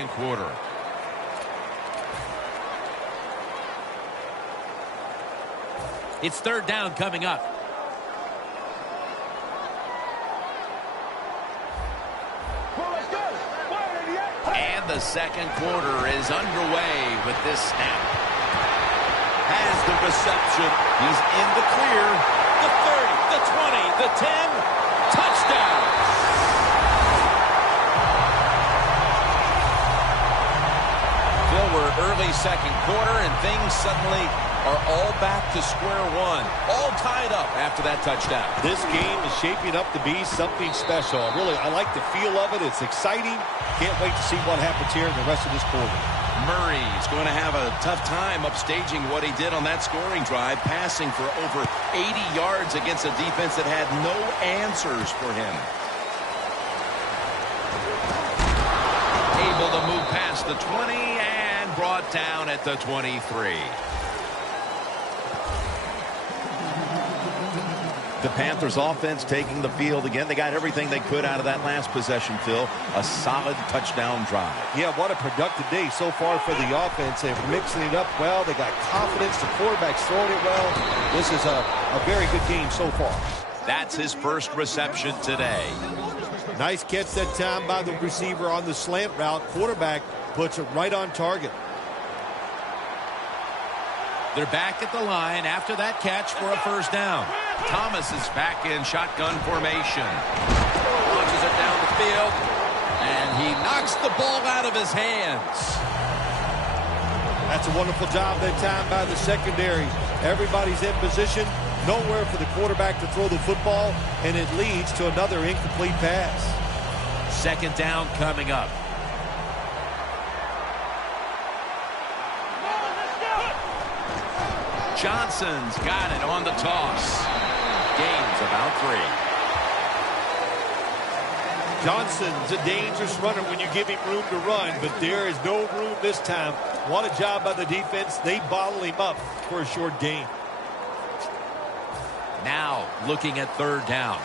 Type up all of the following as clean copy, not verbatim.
second quarter. It's third down coming up. And the second quarter is underway with this snap. Has the reception. He's in the clear. The 30, the 20, the 10. Touchdown. Phil, we're early second quarter, and things suddenly are all back to square one. All tied up after that touchdown. This game is shaping up to be something special. Really, I like the feel of it. It's exciting. Can't wait to see what happens here in the rest of this quarter. Murray's going to have a tough time upstaging what he did on that scoring drive, passing for over 80 yards against a defense that had no answers for him. Able to move past the 20 and brought down at the 23. The Panthers offense taking the field again. They got everything they could out of that last possession, Phil. A solid touchdown drive. Yeah, what a productive day so far for the offense. They're mixing it up well. They got confidence. The quarterback's throwing it well. This is a very good game so far. That's his first reception today. Nice catch that time by the receiver on the slant route. Quarterback puts it right on target. They're back at the line after that catch for a first down. Thomas is back in shotgun formation. Launches it down the field, and he knocks the ball out of his hands. That's a wonderful job that time by the secondary. Everybody's in position. Nowhere for the quarterback to throw the football, and it leads to another incomplete pass. Second down coming up. Johnson's got it on the toss. Gains about 3. Johnson's a dangerous runner when you give him room to run, but there is no room this time. What a job by the defense. They bottle him up for a short gain. Now looking at third down.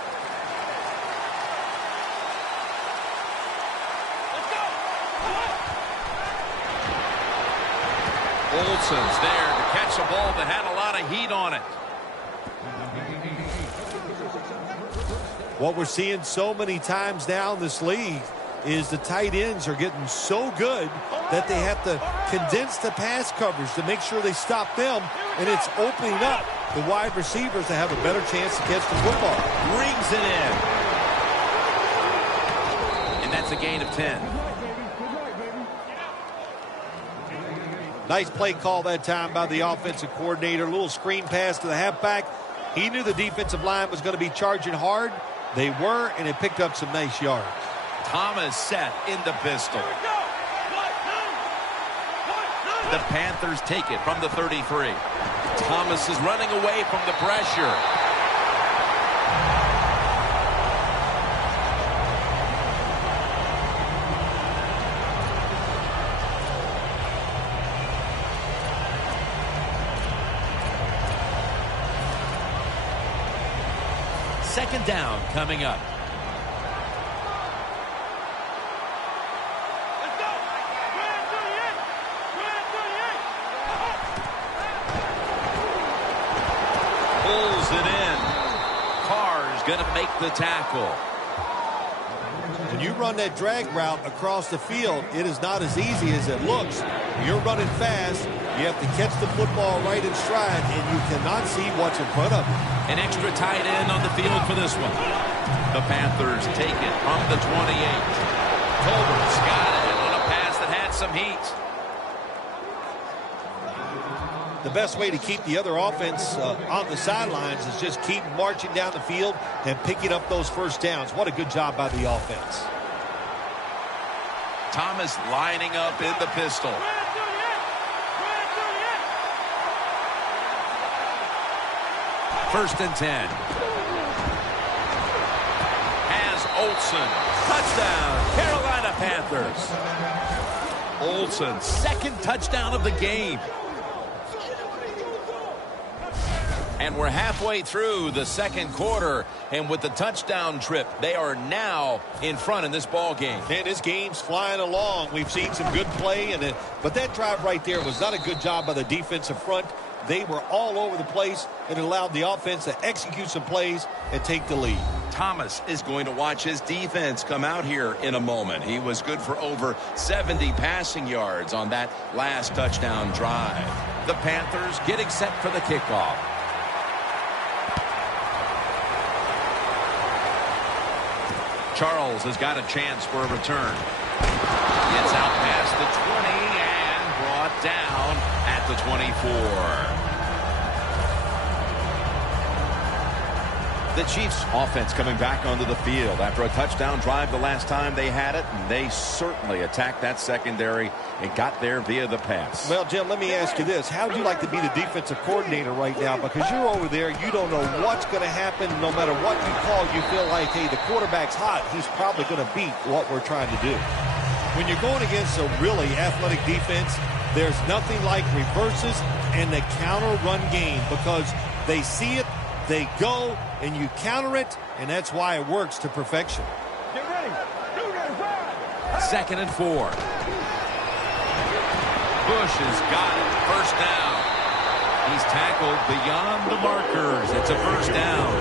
Olsen's there to catch a ball that had a lot of heat on it. What we're seeing so many times now in this league is the tight ends are getting so good that they have to condense the pass coverage to make sure they stop them, and it's opening up the wide receivers to have a better chance to catch the football. Brings it in. And that's a gain of 10. Nice play call that time by the offensive coordinator. A little screen pass to the halfback. He knew the defensive line was going to be charging hard. They were, and it picked up some nice yards. Thomas set in the pistol. The Panthers take it from the 33. Thomas is running away from the pressure. Second down coming up. Pulls it in. Carr's going to make the tackle. When you run that drag route across the field, it is not as easy as it looks. You're running fast. You have to catch the football right in stride, and you cannot see what's in front of you. An extra tight end on the field for this one. The Panthers take it from the 28. Colbert's got it on a pass that had some heat. The best way to keep the other offense on the sidelines is just keep marching down the field and picking up those first downs. What a good job by the offense. Thomas lining up in the pistol. First and 10. Has Olsen. Touchdown, Carolina Panthers. Olsen, second touchdown of the game. And we're halfway through the second quarter, and with the touchdown trip, they are now in front in this ball game. And this game's flying along. We've seen some good play, but that drive right there was not a good job by the defensive front. They were all over the place and allowed the offense to execute some plays and take the lead. Thomas is going to watch his defense come out here in a moment. He was good for over 70 passing yards on that last touchdown drive. The Panthers getting set for the kickoff. Charles has got a chance for a return. Gets out past the 20 and brought down at the 24. The Chiefs offense coming back onto the field after a touchdown drive the last time they had it, and they certainly attacked that secondary and got there via the pass. Well, Jim, let me ask you this. How would you like to be the defensive coordinator right now? Because you're over there, you don't know what's going to happen. No matter what you call, you feel like, hey, the quarterback's hot. He's probably going to beat what we're trying to do. When you're going against a really athletic defense, there's nothing like reverses and the counter run game, because they see it, they go, and you counter it, and that's why it works to perfection. Get ready. Do this, run. 2nd and 4. Bush has got it. First down. He's tackled beyond the markers. It's a first down.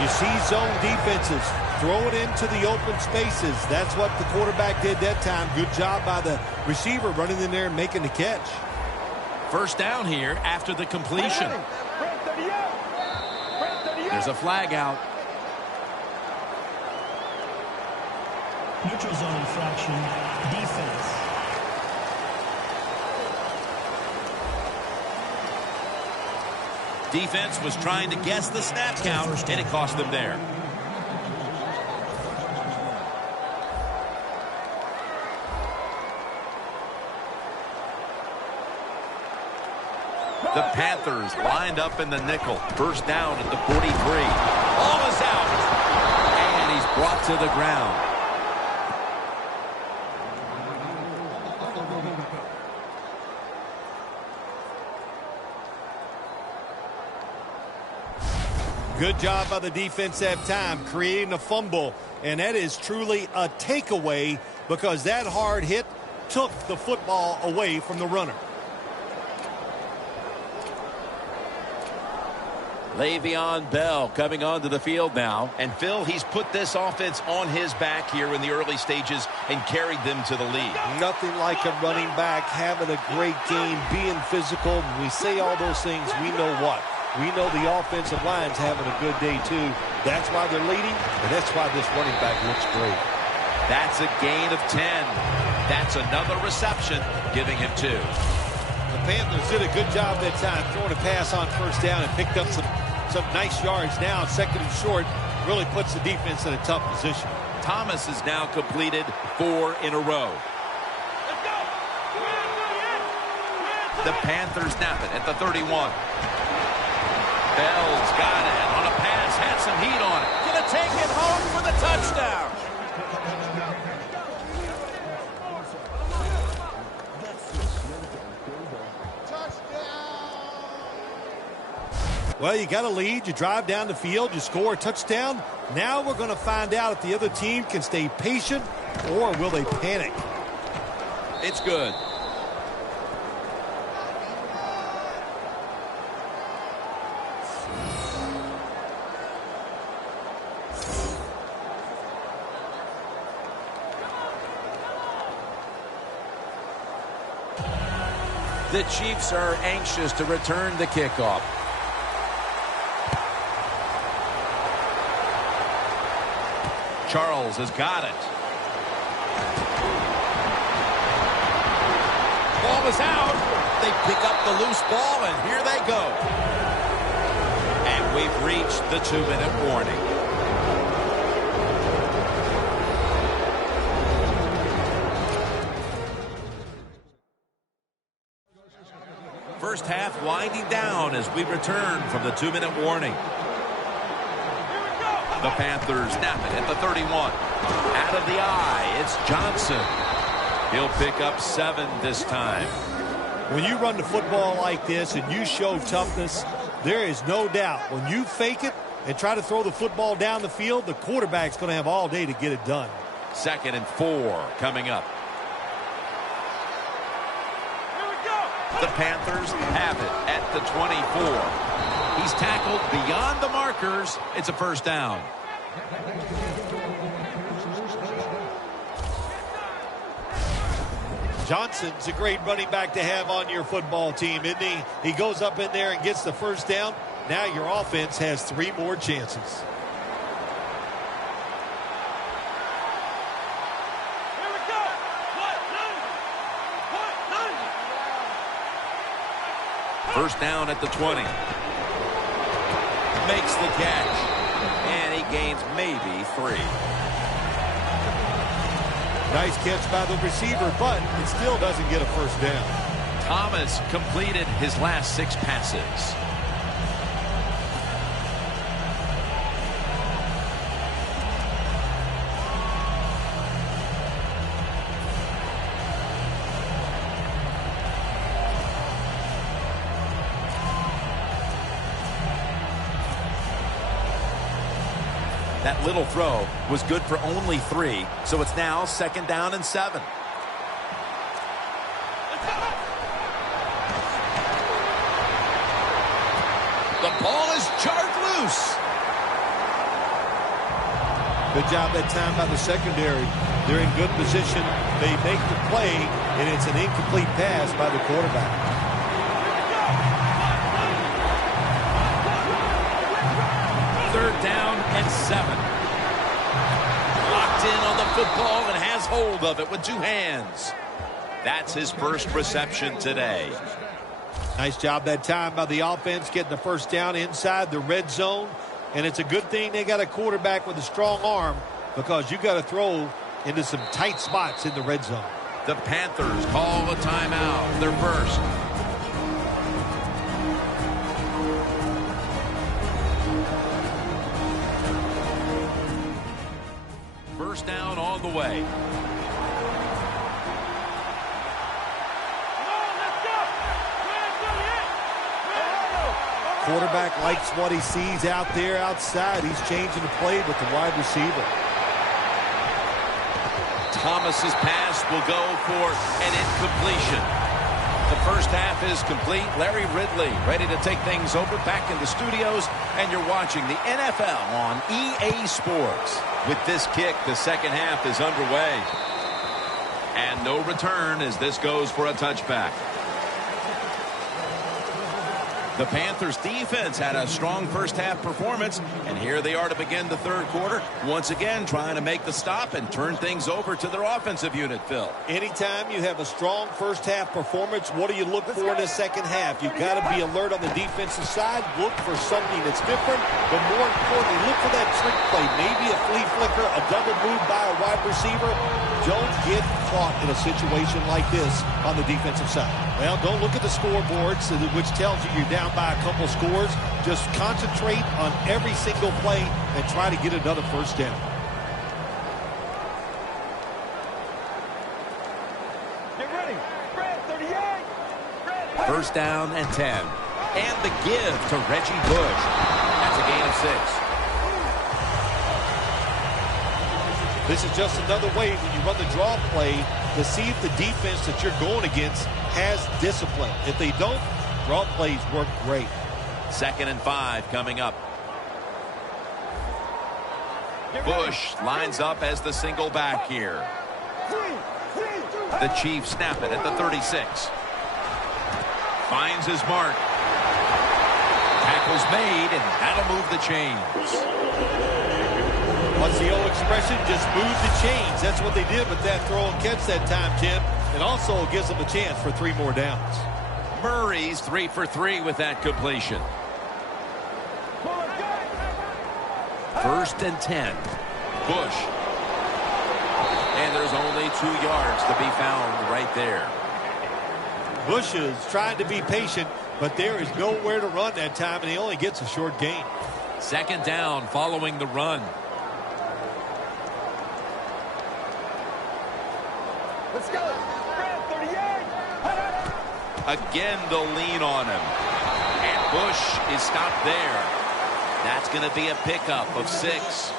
You see zone defenses throw it into the open spaces. That's what the quarterback did that time. Good job by the receiver running in there and making the catch. First down here after the completion. There's a flag out. Neutral zone infraction. Defense. Defense was trying to guess the snap count, and it cost them there. The Panthers lined up in the nickel. First down at the 43. Ball is out. And he's brought to the ground. Good job by the defense that time, creating a fumble. And that is truly a takeaway, because that hard hit took the football away from the runner. Le'Veon Bell coming onto the field now. And Phil, he's put this offense on his back here in the early stages and carried them to the lead. Nothing like a running back having a great game, being physical. When we say all those things, we know what? We know the offensive line's having a good day too. That's why they're leading, and that's why this running back looks great. That's a gain of 10. That's another reception, giving him 2. The Panthers did a good job that time throwing a pass on first down and picked up some nice yards. Now 2nd and short really puts the defense in a tough position. Thomas has now completed 4 in a row. Let's go. The Panthers snap it at the 31. Bell's got it on a pass, had some heat on it. Gonna take it home for the touchdown. Well, you got a lead, you drive down the field, you score a touchdown. Now we're going to find out if the other team can stay patient or will they panic. It's good. The Chiefs are anxious to return the kickoff. Charles has got it. Ball is out. They pick up the loose ball, and here they go. And we've reached the 2-minute warning. First half winding down as we return from the 2-minute warning. The Panthers snap it at the 31. Out of the eye, it's Johnson. He'll pick up 7 this time. When you run the football like this and you show toughness, There is no doubt when you fake it and try to throw the football down the field, the quarterback's going to have all day to get it done. 2nd and 4 coming up. Here we go. The Panthers have it at the 24. He's tackled beyond the markers. It's a first down. Johnson's a great running back to have on your football team, isn't he? He goes up in there and gets the first down. Now your offense has 3 more chances. Here we go. First down at the 20. Makes the catch. And he gains maybe 3. Nice catch by the receiver, but it still doesn't get a first down. Thomas completed his last 6 passes. That little throw was good for only 3, so it's now 2nd down and 7. The ball is jarred loose. Good job that time by the secondary. They're in good position. They make the play, and it's an incomplete pass by the quarterback. Third down and 7. Locked in on the football and has hold of it with 2 hands. That's his first reception today. Nice job that time by the offense getting the first down inside the red zone. And it's a good thing they got a quarterback with a strong arm because you got to throw into some tight spots in the red zone. The Panthers call a timeout. Their first. First down on the way. Quarterback likes what he sees out there outside. He's changing the play with the wide receiver. Thomas's pass will go for an incompletion. The first half is complete. Larry Ridley ready to take things over back in the studios, and you're watching the NFL on EA Sports. With this kick, the second half is underway. And no return as this goes for a touchback. The Panthers defense had a strong first half performance, and here they are to begin the third quarter, once again trying to make the stop and turn things over to their offensive unit, Phil. Anytime you have a strong first half performance, what do you look for in the second half? You've got to be alert on the defensive side, look for something that's different, but more importantly, look for that trick play, maybe a flea flicker, a double move by a wide receiver. Don't get caught in a situation like this on the defensive side. Well, don't look at the scoreboards, which tells you you're down by a couple scores. Just concentrate on every single play and try to get another first down. Get ready. Red 38. First down and 10. And the give to Reggie Bush. That's a gain of 6. This is just another way when you run the draw play to see if the defense that you're going against has discipline. If they don't, draw plays work great. 2nd and 5 coming up. Bush lines up as the single back here. The Chiefs snap it at the 36. Finds his mark. Tackle's made, and that'll move the chains. What's the old expression? Just move the chains. That's what they did with that throw and catch that time, Tim. It also gives them a chance for 3 more downs. Murray's 3 for 3 with that completion. First and 10. Bush. And there's only 2 yards to be found right there. Bush is trying to be patient, but there is nowhere to run that time, and he only gets a short gain. 2nd down following the run. Let's go. Red 38. Again, they'll lean on him. And Bush is stopped there. That's going to be a pickup of 6.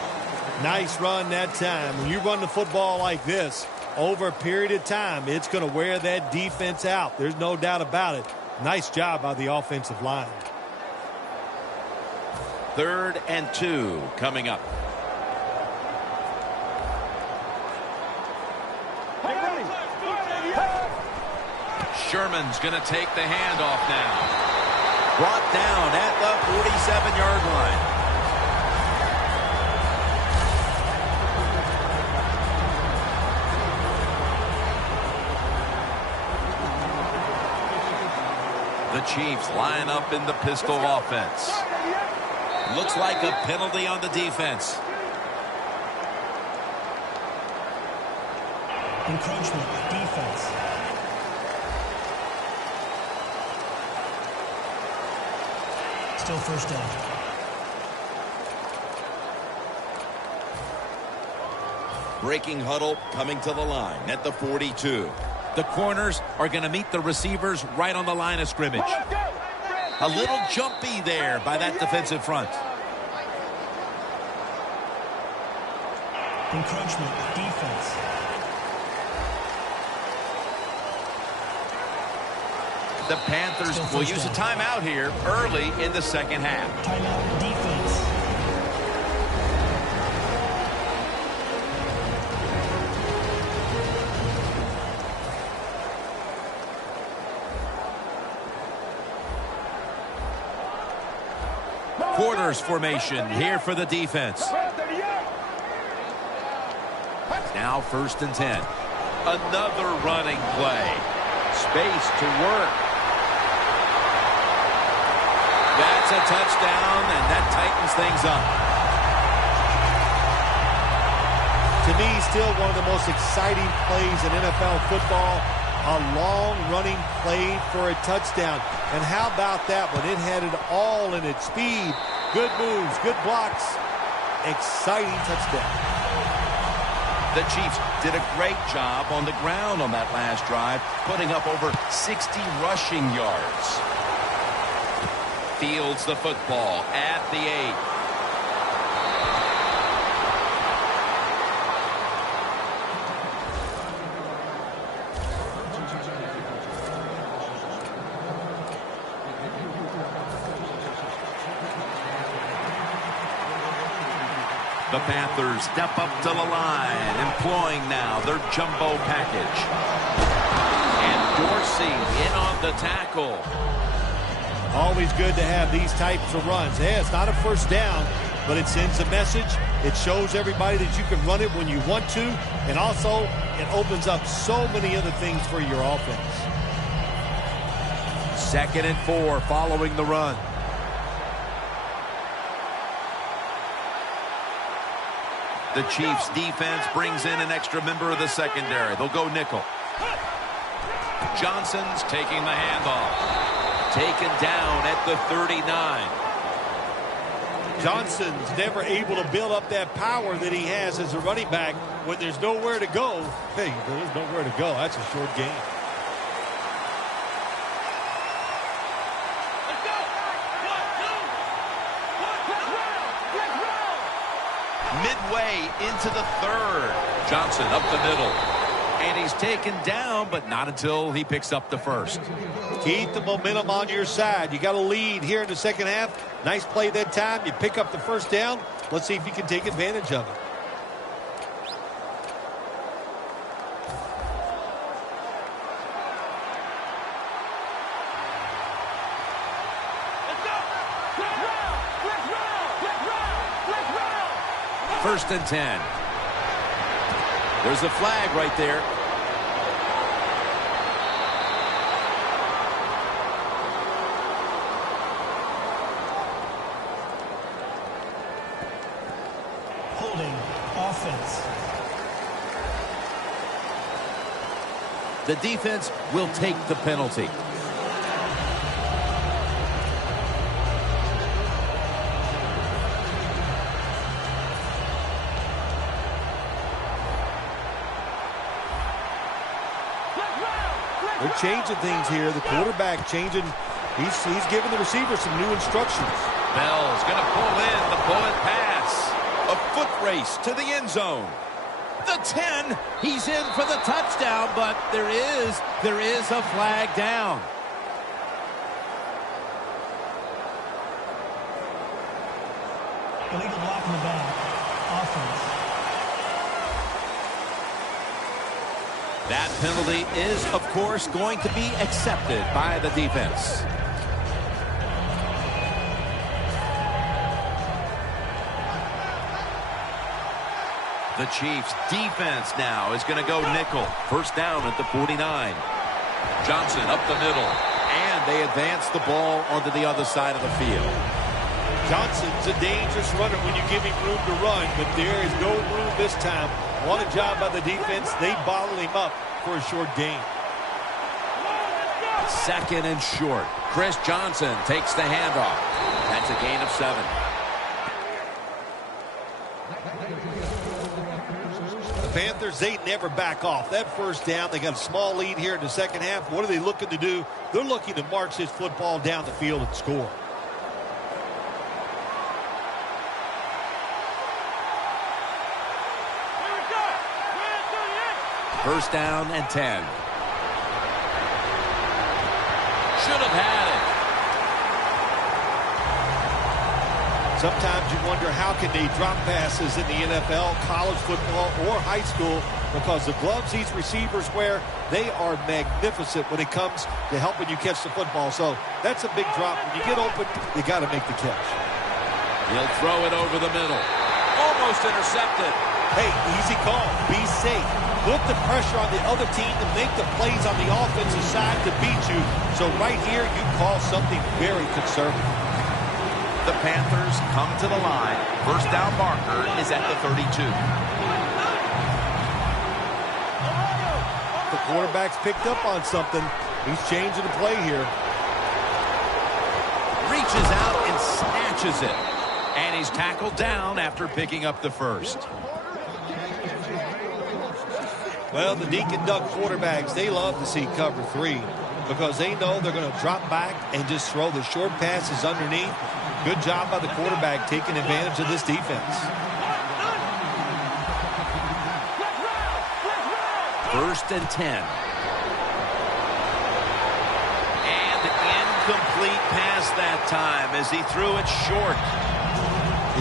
Nice run that time. When you run the football like this, over a period of time, it's going to wear that defense out. There's no doubt about it. Nice job by the offensive line. 3rd and 2 coming up. Sherman's going to take the handoff now. Brought down at the 47-yard line. The Chiefs line up in the pistol offense. Looks like a penalty on the defense. Encroachment, defense. Still first down. Breaking huddle coming to the line at the 42. The corners are going to meet the receivers right on the line of scrimmage. A little jumpy there by that defensive front. Encroachment, defense. The Panthers will use a timeout here early in the second half. Timeout, defense. Quarters formation here for the defense. Now 1st and 10. Another running play. Space to work. That's a touchdown, and that tightens things up. To me, still one of the most exciting plays in NFL football. A long running play for a touchdown. And how about that one? It had it all in its speed. Good moves, good blocks. Exciting touchdown. The Chiefs did a great job on the ground on that last drive, putting up over 60 rushing yards. Fields the football at the 8. The Panthers step up to the line, employing now their jumbo package. And Dorsey in on the tackle. Always good to have these types of runs. Yeah, it's not a first down, but it sends a message. It shows everybody that you can run it when you want to, and also it opens up so many other things for your offense. 2nd and 4 following the run. The Chiefs defense brings in an extra member of the secondary. They'll go nickel. Johnson's taking the handoff. Taken down at the 39. Johnson's never able to build up that power that he has as a running back when there's nowhere to go. Hey, there's nowhere to go. That's a short game. Midway into the 3rd. Johnson up the middle. And he's taken down, but not until he picks up the 1st. Keep the momentum on your side. You got a lead here in the second half. Nice play that time. You pick up the 1st down. Let's see if you can take advantage of it. First and 10. There's a flag right there. Holding offense. The defense will take the penalty. They're changing things here. The quarterback changing He's giving the receiver some new instructions. Bell's going to pull in the bullet pass. A foot race to the end zone. The 10. He's in for the touchdown, but there is a flag down. Illegal block in the back. Offense. That penalty is, of course, going to be accepted by the defense. The Chiefs' defense now is going to go nickel. First down at the 49. Johnson up the middle. And they advance the ball onto the other side of the field. Johnson's a dangerous runner when you give him room to run, but there is no room this time. What a job by the defense. They bottle him up for a short gain. Second and short. Chris Johnson takes the handoff. That's a gain of 7. The Panthers, they never back off. That first down, they got a small lead here in the second half. What are they looking to do? They're looking to march this football down the field and score. First down and 10. Should have had it. Sometimes you wonder how can they drop passes in the NFL, college football, or high school, because the gloves these receivers wear, they are magnificent when it comes to helping you catch the football. So that's a big drop. When you get open, you got to make the catch. He'll throw it over the middle. Almost intercepted. Hey, easy call. Be safe. Put the pressure on the other team to make the plays on the offensive side to beat you. So right here, you call something very conservative. The Panthers come to the line. First down marker is at the 32. The quarterback's picked up on something. He's changing the play here. Reaches out and snatches it. And he's tackled down after picking up the first. Well, the Deacon Duck quarterbacks, they love to see cover 3 because they know they're going to drop back and just throw the short passes underneath. Good job by the quarterback taking advantage of this defense. First and 10. And incomplete pass that time as he threw it short.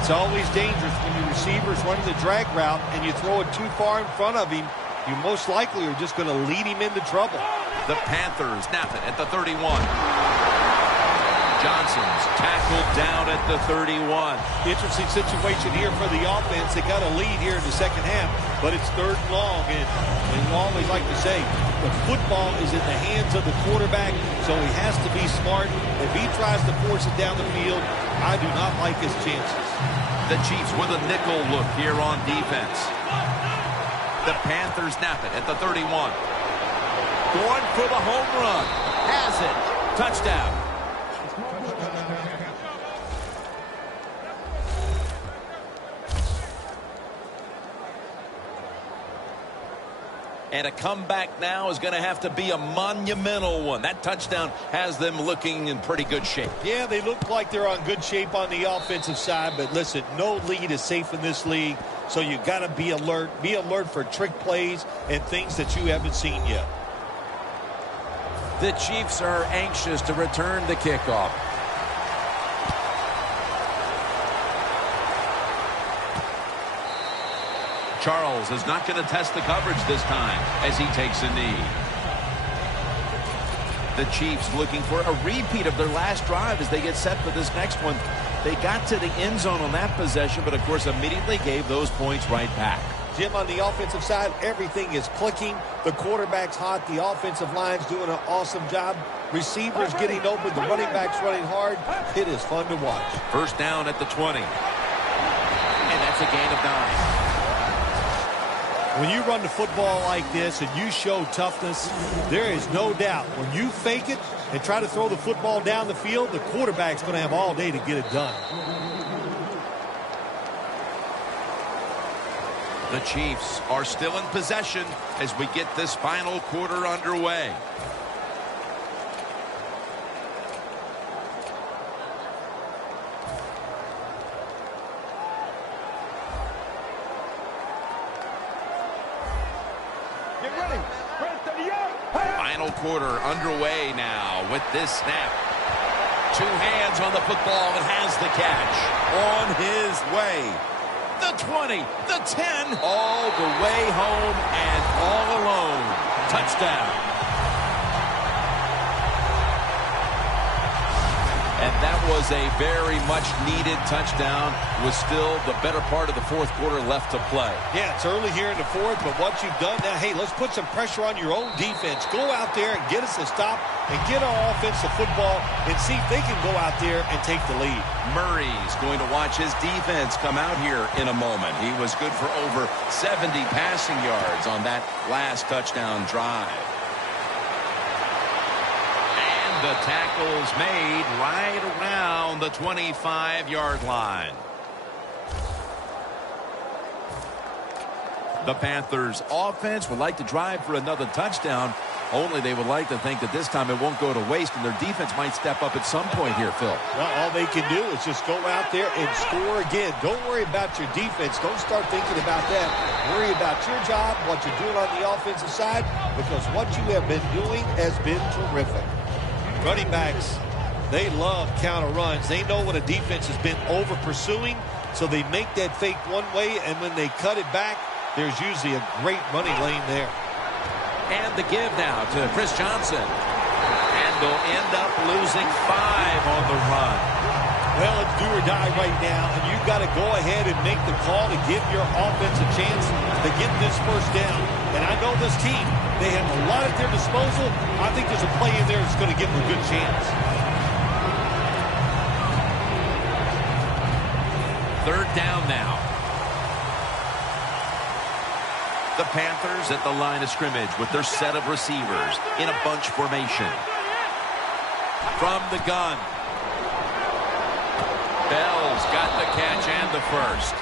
It's always dangerous when your receiver's running the drag route and you throw it too far in front of him. You most likely are just going to lead him into trouble. The Panthers snap it at the 31. Johnson's tackled down at the 31. Interesting situation here for the offense. They got a lead here in the second half, but it's third and long. And you always like to say, the football is in the hands of the quarterback, so he has to be smart. If he tries to force it down the field, I do not like his chances. The Chiefs with a nickel look here on defense. The Panthers snap it at the 31. Going for the home run. Has it. Touchdown. And a comeback now is going to have to be a monumental one. That touchdown has them looking in pretty good shape. Yeah, they look like they're on good shape on the offensive side, but listen, no lead is safe in this league, so you got to be alert. Be alert for trick plays and things that you haven't seen yet. The Chiefs are anxious to return the kickoff. Charles is not going to test the coverage this time as he takes a knee. The Chiefs looking for a repeat of their last drive as they get set for this next one. They got to the end zone on that possession, but of course immediately gave those points right back. Jim, on the offensive side, everything is clicking. The quarterback's hot. The offensive line's doing an awesome job. Receivers getting open. The running back's running hard. It is fun to watch. First down at the 20. And that's a gain of 9. When you run the football like this and you show toughness, there is no doubt when you fake it and try to throw the football down the field, the quarterback's going to have all day to get it done. The Chiefs are still in possession as we get this final quarter underway. ready. Red 38. Final quarter underway now with this snap. Two hands on the football and has the catch. On his way. The 20, the 10, all the way home and all alone. Touchdown. And that was a very much needed touchdown with still the better part of the fourth quarter left to play. Yeah, it's early here in the fourth, but what you've done now, hey, let's put some pressure on your own defense. Go out there and get us a stop and get our offensive football and see if they can go out there and take the lead. Murray's going to watch his defense come out here in a moment. He was good for over 70 passing yards on that last touchdown drive. The tackle's made right around the 25-yard line. The Panthers offense would like to drive for another touchdown, only they would like to think that this time it won't go to waste and their defense might step up at some point here, Phil. Well, all they can do is just go out there and score again. Don't worry about your defense. Don't start thinking about that. Worry about your job, what you're doing on the offensive side, because what you have been doing has been terrific. Running backs, they love counter runs. They know when a defense has been over pursuing, so they make that fake one way, and when they cut it back, there's usually a great running lane there. And the give now to Chris Johnson. And they'll end up losing 5 on the run. Well, it's do or die right now, and you've got to go ahead and make the call to give your offense a chance to get this first down. And I know this team, they have a lot at their disposal. I think there's a play in there that's going to give them a good chance. Third down now. The Panthers at the line of scrimmage with their set of receivers in a bunch formation. From the gun. Bell's got the catch and the first.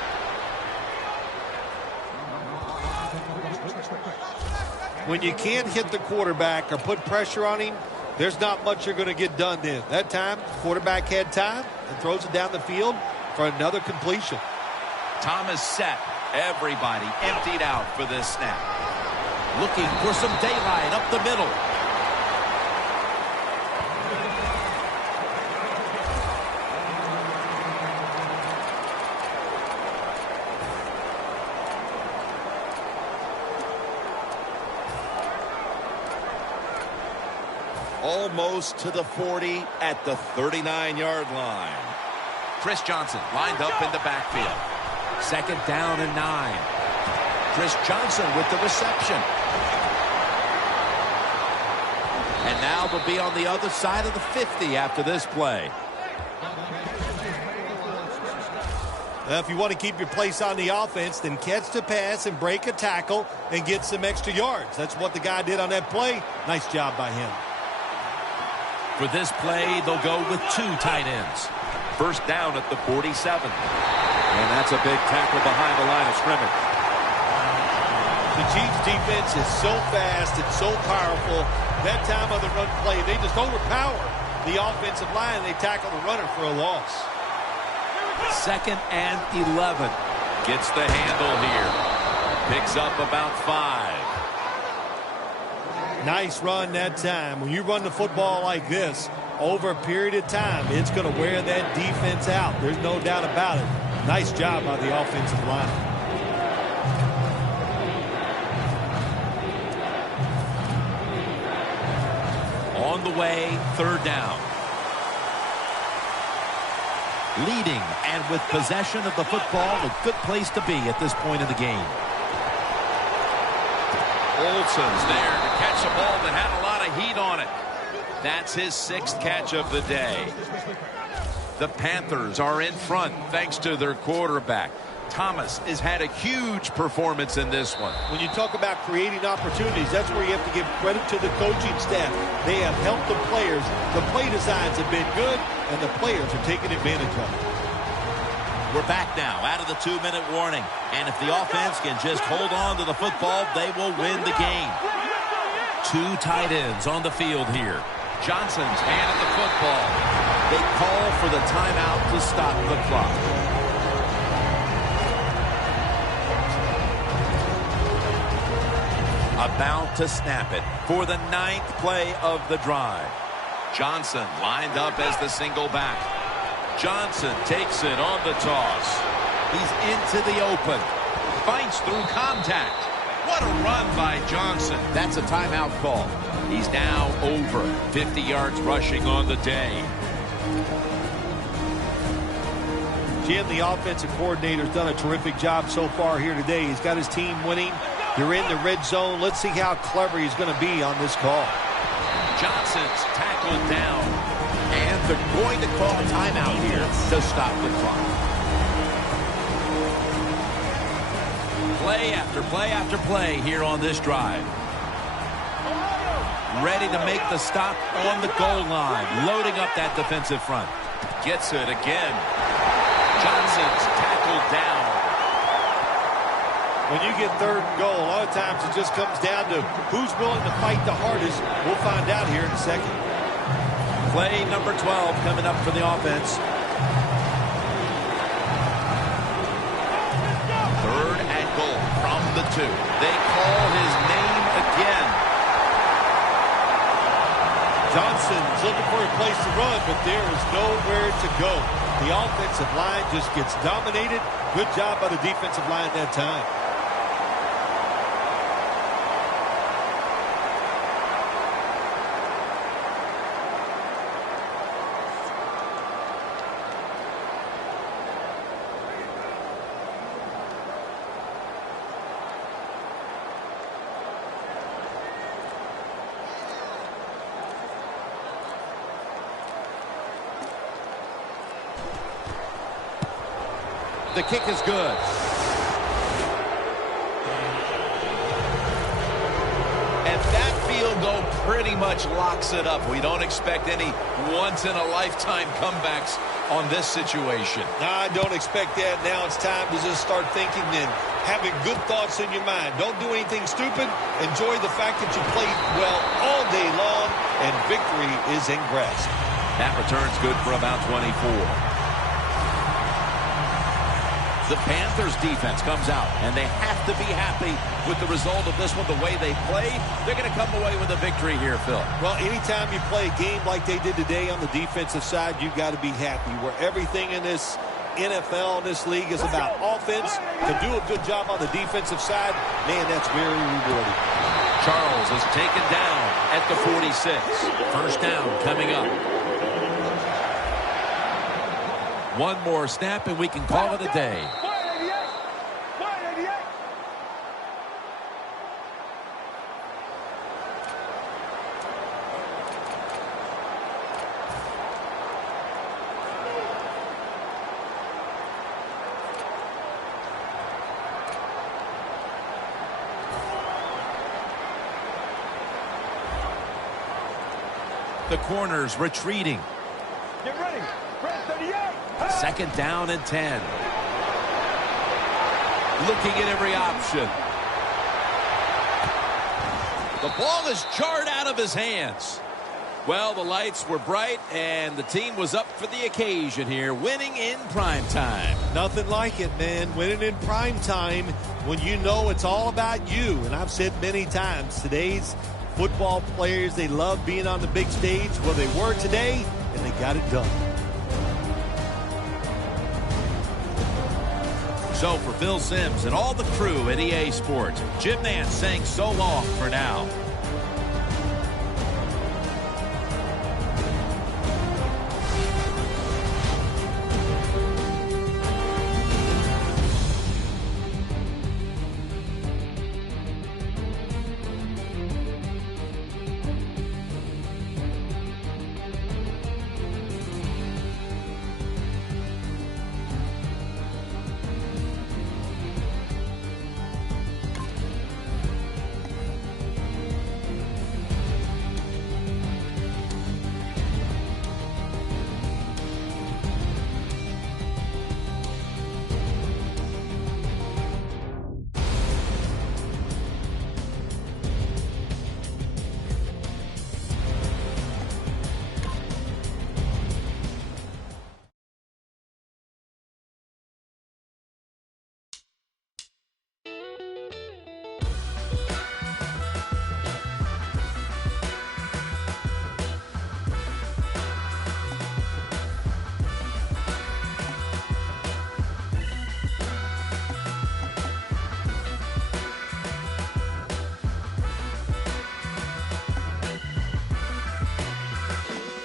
When you can't hit the quarterback or put pressure on him, there's not much you're going to get done then. That time, the quarterback had time and throws it down the field for another completion. Thomas set. Everybody emptied out for this snap. Looking for some daylight up the middle. Almost to the 40 at the 39-yard line. Chris Johnson lined up in the backfield. Second down and 9. Chris Johnson with the reception. And now they'll be on the other side of the 50 after this play. If you want to keep your place on the offense, then catch the pass and break a tackle and get some extra yards. That's what the guy did on that play. Nice job by him. For this play, they'll go with 2 tight ends. First down at the 47. And that's a big tackle behind the line of scrimmage. The Chiefs defense is so fast and so powerful. That time on the run play, they just overpower the offensive line. They tackle the runner for a loss. Second and 11. Gets the handle here. Picks up about 5. Nice run that time. When you run the football like this, over a period of time, it's going to wear that defense out. There's no doubt about it. Nice job by the offensive line. On the way, third down. Leading and with possession of the football, a good place to be at this point in the game. Olsen's there to catch a ball that had a lot of heat on it. That's his 6th catch of the day. The Panthers are in front thanks to their quarterback. Thomas has had a huge performance in this one. When you talk about creating opportunities, that's where you have to give credit to the coaching staff. They have helped the players. The play designs have been good, and the players are taking advantage of it. We're back now out of the 2-minute warning. And if the offense can just hold on to the football, they will win the game. 2 tight ends on the field here. Johnson's hand at the football. They call for the timeout to stop the clock. About to snap it for the 9th play of the drive. Johnson lined up as the single back. Johnson takes it on the toss. He's into the open. Fights through contact. What a run by Johnson. That's a timeout call. He's now over 50 yards rushing on the day. Jim, the offensive coordinator's done a terrific job so far here today. He's got his team winning. They're in the red zone. Let's see how clever he's going to be on this call. Johnson's tackled down. And they're going to call a timeout here to stop the clock. Play after play after play here on this drive. Ready to make the stop on the goal line. Loading up that defensive front. Gets it again. Johnson's tackled down. When you get 3rd and goal, a lot of times it just comes down to who's willing to fight the hardest. We'll find out here in a second. Play number 12 coming up for the offense. 3rd and goal from the 2. They call his name again. Johnson's looking for a place to run, but there is nowhere to go. The offensive line just gets dominated. Good job by the defensive line that time. The kick is good. And that field goal pretty much locks it up. We don't expect any once-in-a-lifetime comebacks on this situation. No, I don't expect that. Now it's time to just start thinking and having good thoughts in your mind. Don't do anything stupid. Enjoy the fact that you played well all day long, and victory is in grasp. That return's good for about 24. The Panthers defense comes out, and they have to be happy with the result of this one, the way they played. They're going to come away with a victory here, Phil. Well, anytime you play a game like they did today on the defensive side, you've got to be happy. Where everything in this NFL, this league, is about offense. To do a good job on the defensive side, man, that's very rewarding. Charles is taken down at the 46. First down coming up. One more snap, and we can call it a day. The corner's retreating. Get ready. Red 38. Second down and 10. Looking at every option. The ball is jarred out of his hands. Well, the lights were bright, and the team was up for the occasion here, winning in prime time. Nothing like it, man. Winning in prime time when you know it's all about you. And I've said many times, today's football players, they love being on the big stage. Well, they were today, and they got it done. So for Phil Simms and all the crew at EA Sports, Jim Nantz saying so long for now.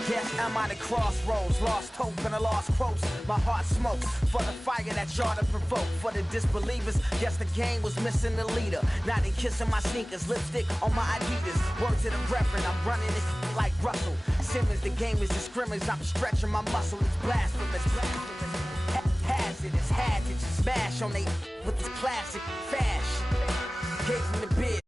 Yes, I'm at a crossroads, lost hope and a lost quotes. My heart smokes for the fire that y'all to provoke. For the disbelievers, guess the game was missing the leader. Now they kissing my sneakers, lipstick on my Adidas. Word to the reverend, I'm running this like Russell Simmons. The game is a scrimmage, I'm stretching my muscle. It's blasphemous, hazardous, had to just smash on they with this classic fashion. Gave them the bid,